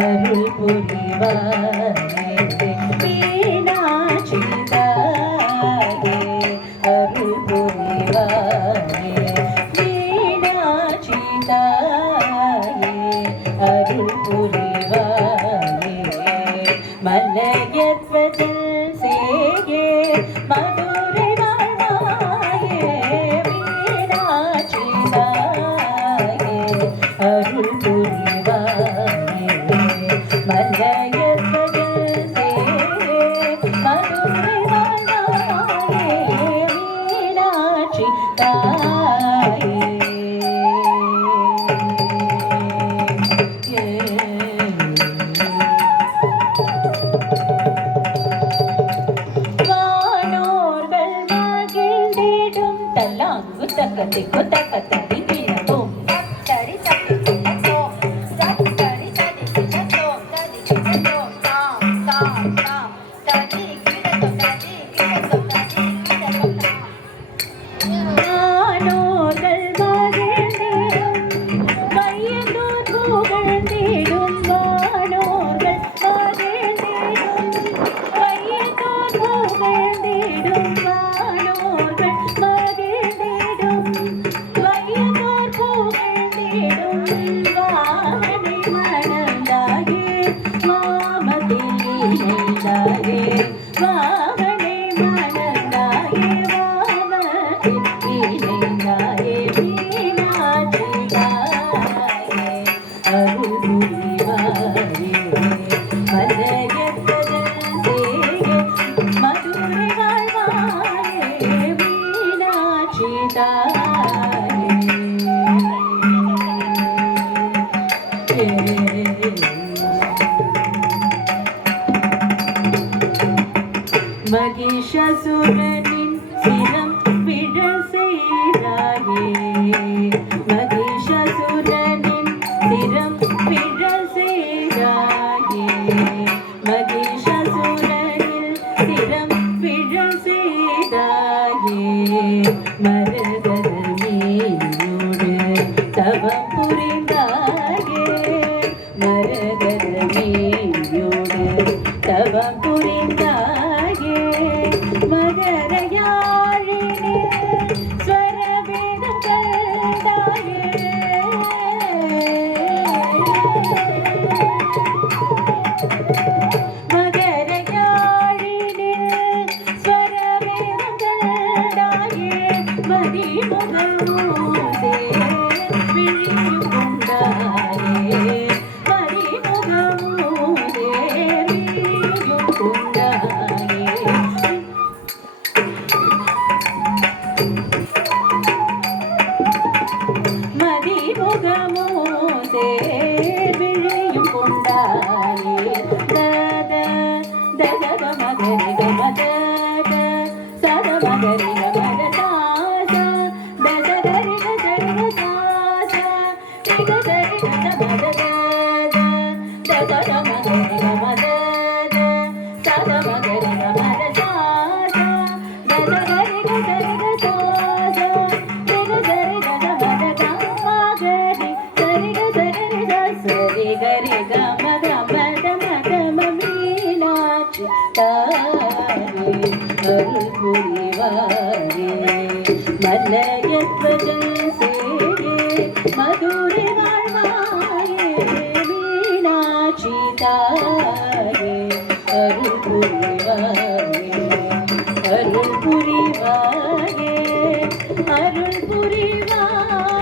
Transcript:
அருள் புரிவாயே மீனாட்சி தாயே அருள் புரிவாயே மீனாட்சி தாயே அருள் புரிவாயே மலையற்பதில் சேயே மதுரை வாழ்வாயே மீனாட்சி தாயே அருள் புரிவாயே மகிஷாசுரனின் சிரம் விழ செய்தாயே மகிஷாசுரனின் சிரம் விழ செய்தாயே மகிஷாசுரனின் சிரம் விழ செய்தாயே மரகத மீனோடு தவம் புரிந்தாயே மரகத மீனோடு தவம் புரிந்தாயே மகரயாழினே ஸ்வரவேதம் கண்டாயே மகரயாழினே ஸ்வரவேதம் கண்டாயே மதிமுகமூதே விழியும் கொண்டாயே மதிமுகமூதே விழியும் கொண்டாயே மதிமுகமூதே விழியும் கொண்டாயே தத தகத மகரி கமத சத மகரி கமத சாச தசகரி கசரி சாச திகசரி கமத தகத மகரி கமத சத மகரி கமத சாச தசகரி கசரி சாச திகசரி கமத காமகரி சரி கசரி சரி கரி கமத மத மத மீனாட்சி தாயே அருள் புரிவாயே மலையற்பதில் சேயே மதுரை வாழ்வாயே மீனாட்சி தாயே அருள் புரிவாயே அருள் புரிவாயே அருள் புரிவாயே